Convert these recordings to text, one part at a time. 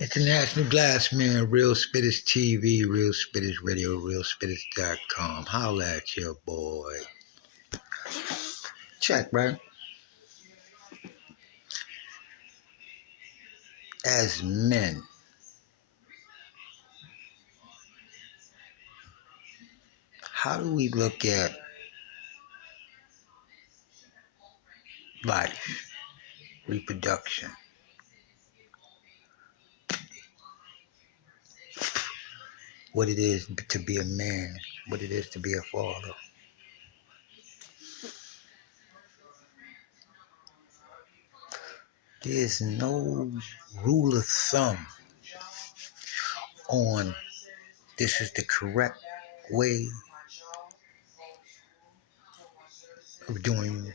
International Glassman, Real Spitters TV, Real Spitters Radio, RealSpitters.com. Holla at your boy. Check, bro. As men, how do we look at life, reproduction, what it is to be a man, what it is to be a father? There's no rule of thumb on this is the correct way of doing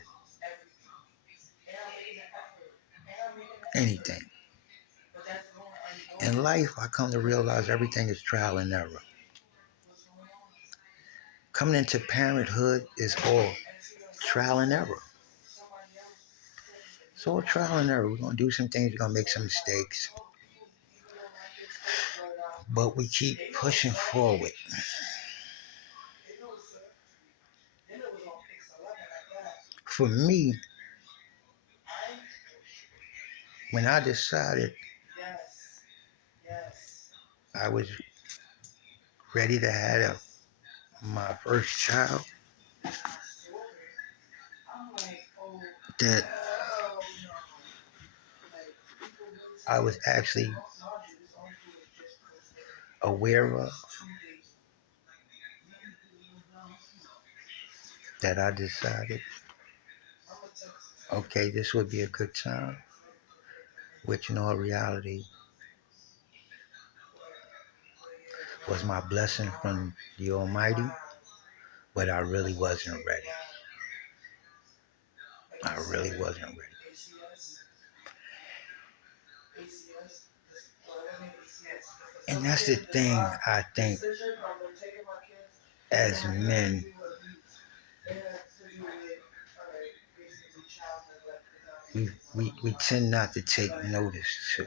anything. In life, I come to realize everything is trial and error. Coming into parenthood is all trial and error. It's all trial and error. We're going to do some things, we're going to make some mistakes, but we keep pushing forward. For me, when I decided I was ready to have my first child, that I was actually aware of, that I decided, okay, this would be a good time, which in all reality was my blessing from the Almighty, but I really wasn't ready. I really wasn't ready. And that's the thing I think as men, we tend not to take notice to.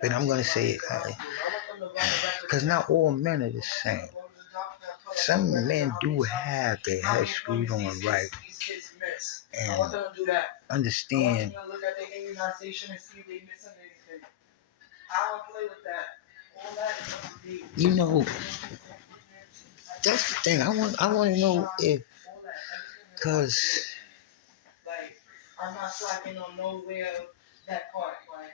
But I'm going to say, because not all men are the same. Some men do have their head screwed on right and understand. You know, that's the thing. I want to know if, because I'm not slacking on nowhere that part. Like,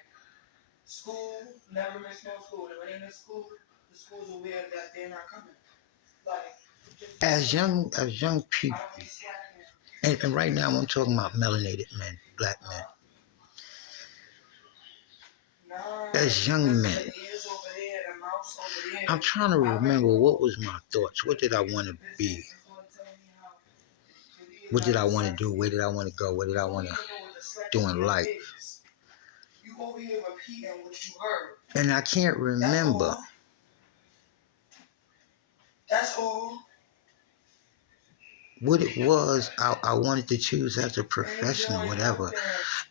school, never miss no school. If it ain't a school, the school's aware that they're not coming. Like, as young people, and right now I'm talking about melanated men, black men. As young men, I'm trying to remember what was my thoughts. What did I want to be? What did I want to do? Where did I want to go? What did I want to do in life? And I can't remember. That's all. What it was I wanted to choose as a profession or whatever.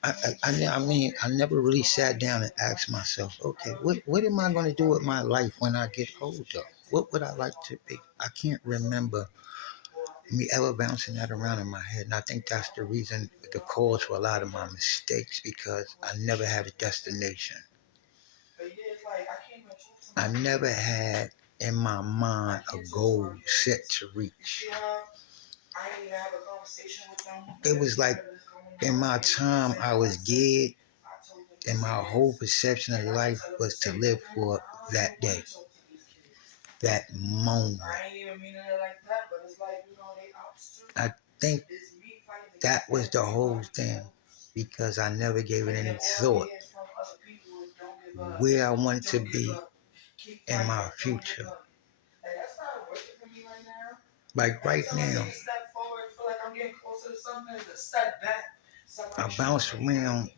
I never really sat down and asked myself, okay, what am I going to do with my life when I get older? What would I like to be? I can't remember me ever bouncing that around in my head. And I think that's the reason, the cause for a lot of my mistakes, because I never had a destination. I never had in my mind a goal set to reach. It was like in my time I was geared, and my whole perception of life was to live for that day, that moment. I think that was the whole thing, because I never gave it any thought where I wanted to be in my future. Like right now, I bounce around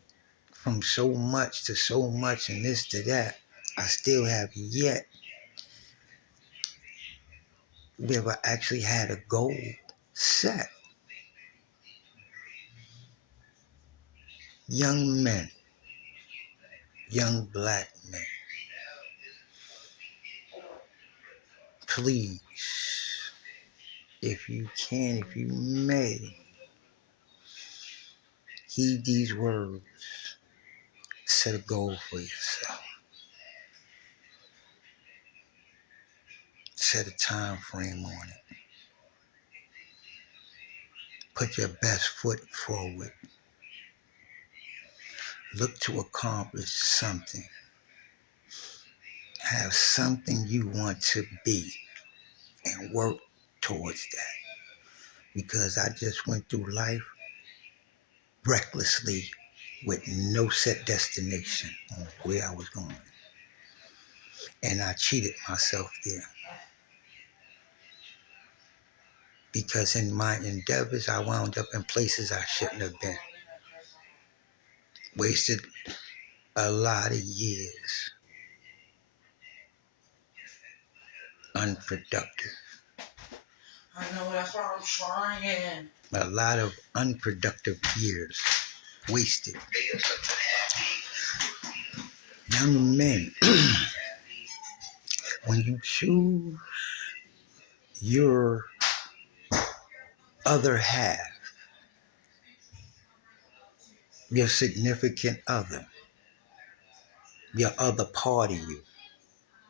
from so much to so much and this to that. I still have yet never actually had a goal set. Young men, young black men, please, if you can, if you may, heed these words. Set a goal for yourself. Set a time frame on it. Put your best foot forward. Look to accomplish something. Have something you want to be and work towards that. Because I just went through life recklessly with no set destination on where I was going. And I cheated myself there. Because in my endeavors, I wound up in places I shouldn't have been. Wasted a lot of years. Unproductive. I know, that's why I'm trying. A lot of unproductive years wasted. Young men, when you choose your other half, your significant other, your other part of you,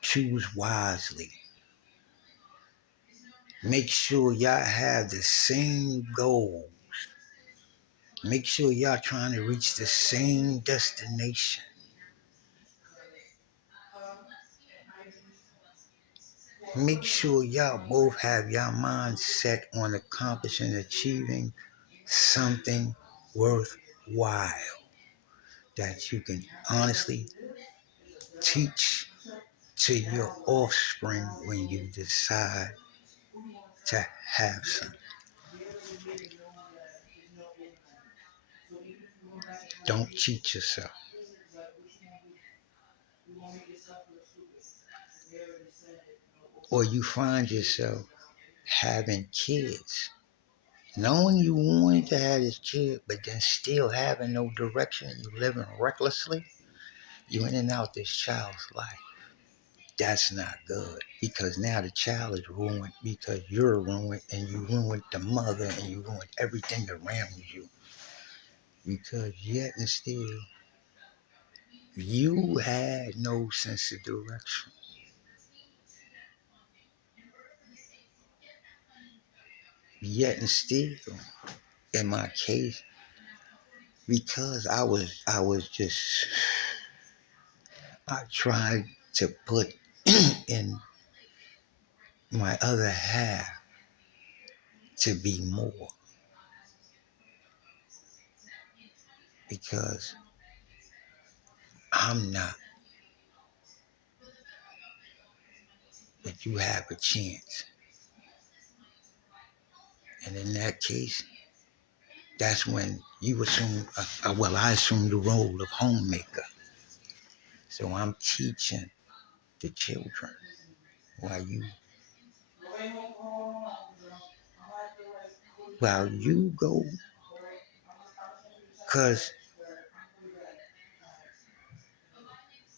choose wisely. Make sure y'all have the same goal. Make sure y'all trying to reach the same destination. Make sure y'all both have your mind set on accomplishing, achieving something worthwhile that you can honestly teach to your offspring when you decide to have some. Don't cheat yourself. Or you find yourself having kids, knowing you wanted to have this kid, but then still having no direction and you living recklessly, you in and out this child's life. That's not good because now the child is ruined because you're ruined and you ruined the mother and you ruined everything around you. Because yet and still, you had no sense of direction. Yet and still, in my case, because I tried to put in my other half to be more because I'm not, but you have a chance. And in that case, that's when you assume, I assume the role of homemaker. So I'm teaching the children while you go, because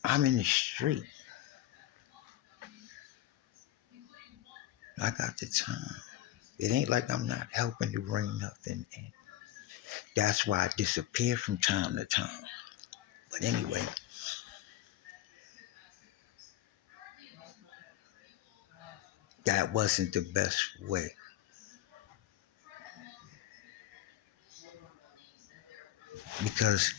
I'm in the street. I got the time. It ain't like I'm not helping to bring nothing in. That's why I disappear from time to time. But anyway, that wasn't the best way. Because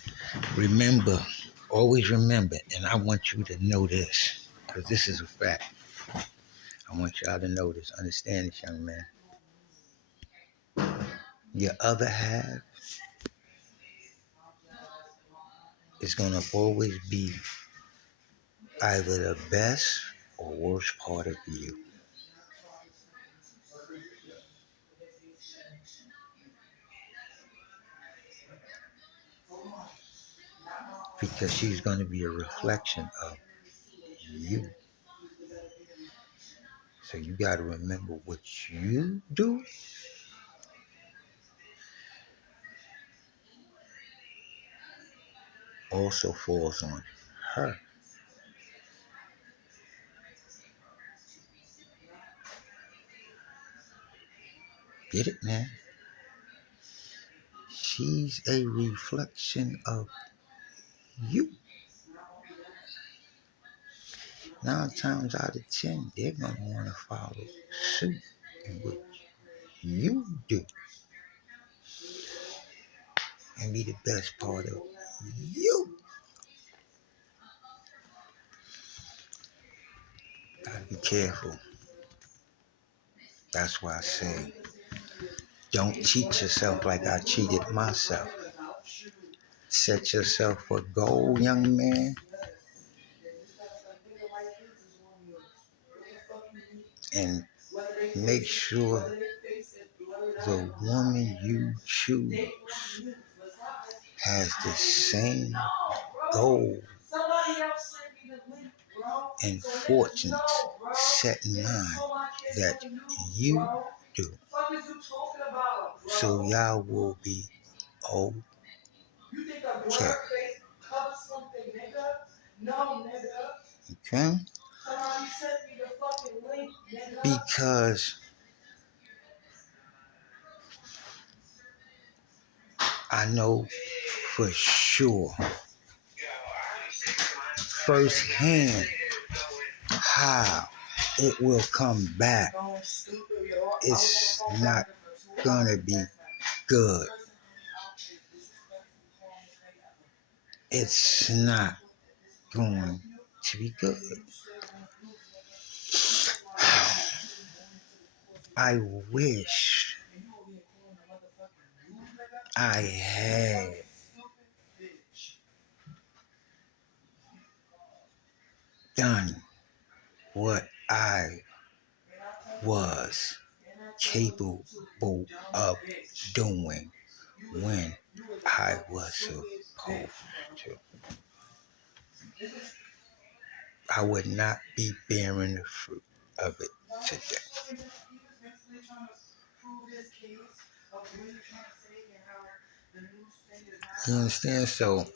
remember, always remember, and I want you to know this, because this is a fact. I want y'all to know this. Understand this, young man. Your other half is going to always be either the best or worst part of you. Because she's going to be a reflection of you. So you got to remember what you do also falls on her. Get it, man? She's a reflection of you. 9 times out of 10, they're going to want to follow suit in what you do and be the best part of you. Gotta be careful. That's why I say, don't cheat yourself like I cheated myself. Set yourself a goal, young man, and make sure the woman you choose has the same goal and fortunes set in mind that you do. So y'all will be okay. Okay? Because I know for sure, firsthand, how it will come back. It's not gonna be good. It's not going to be good. I wish I had done what I was capable of doing when I was supposed to. I would not be bearing the fruit of it today. You understand? So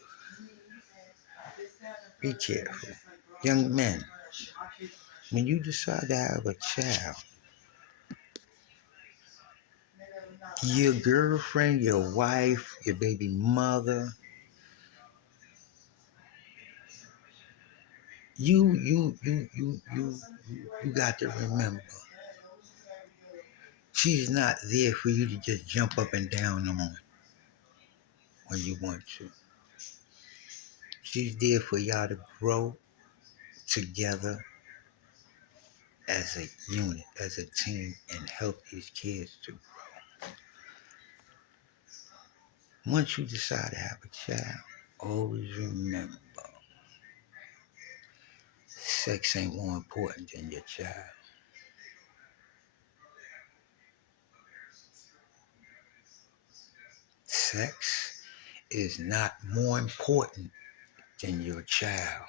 be careful. Young men, when you decide to have a child, your girlfriend, your wife, your baby mother, you got to remember, she's not there for you to just jump up and down on when you want to. She's there for y'all to grow together as a unit, as a team, and help these kids to grow. Once you decide to have a child, always remember, sex ain't more important than your child. Sex is not more important than your child.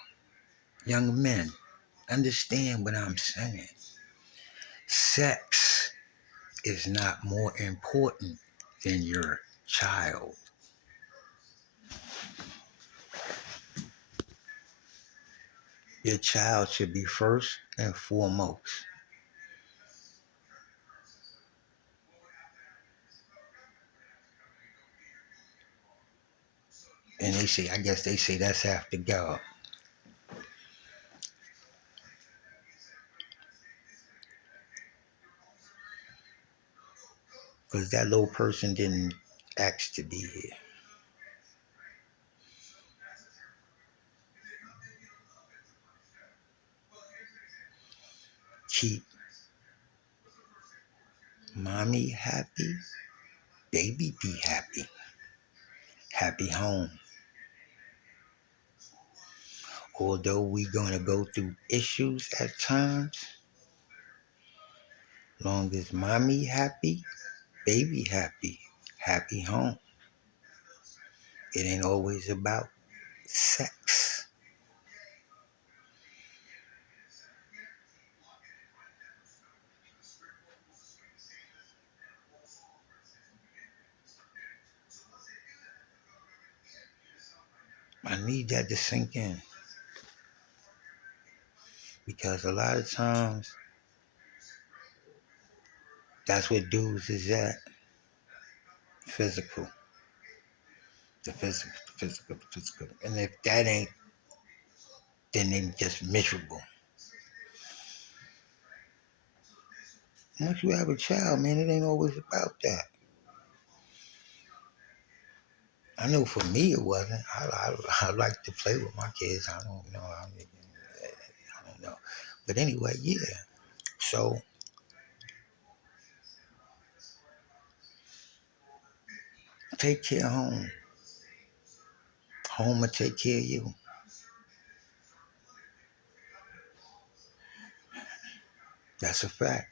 Young men, understand what I'm saying. Sex is not more important than your child. Your child should be first and foremost. And they say, I guess they say that's after God. Because that little person didn't ask to be here. Keep mommy happy, baby be happy. Happy home. Although we're going to go through issues at times, long as mommy happy, baby happy, happy home. It ain't always about sex. I need that to sink in because a lot of times that's what dudes is at. Physical. The physical, the physical, the physical. And if that ain't, then they just miserable. Once you have a child, man, it ain't always about that. I know for me it wasn't. I like to play with my kids. I don't know. I don't know. But anyway, yeah. So take care of home. Home will take care of you. That's a fact.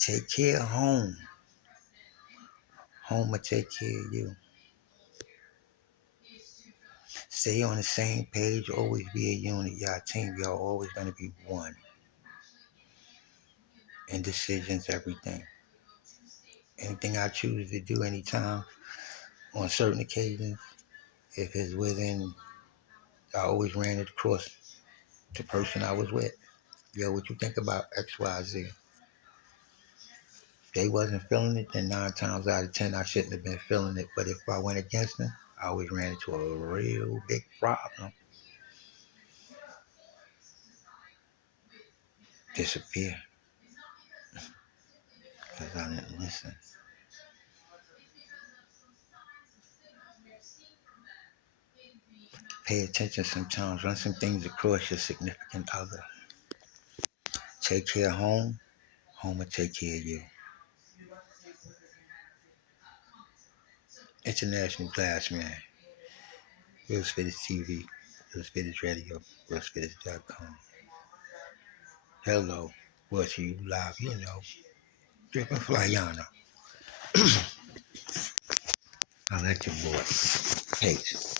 Take care of home. Home will take care of you. Stay on the same page. Always be a unit. Y'all team. Y'all always gonna be one. In decisions, everything. Anything I choose to do anytime on certain occasions, if it's within, I always ran it across the person I was with. Yo, what you think about X, Y, Z? They wasn't feeling it, then 9 times out of 10, I shouldn't have been feeling it. But if I went against them, I always ran into a real big problem. Disappear. Because I didn't listen. Pay attention sometimes. Run some things across your significant other. Take care of home. Home will take care of you. International Glass Man. Real Spitters TV. Real Spitters Radio. RealSpitters.com. Hello. Brought to you live, you know. Drippin' Flyana. I like your boy. Peace.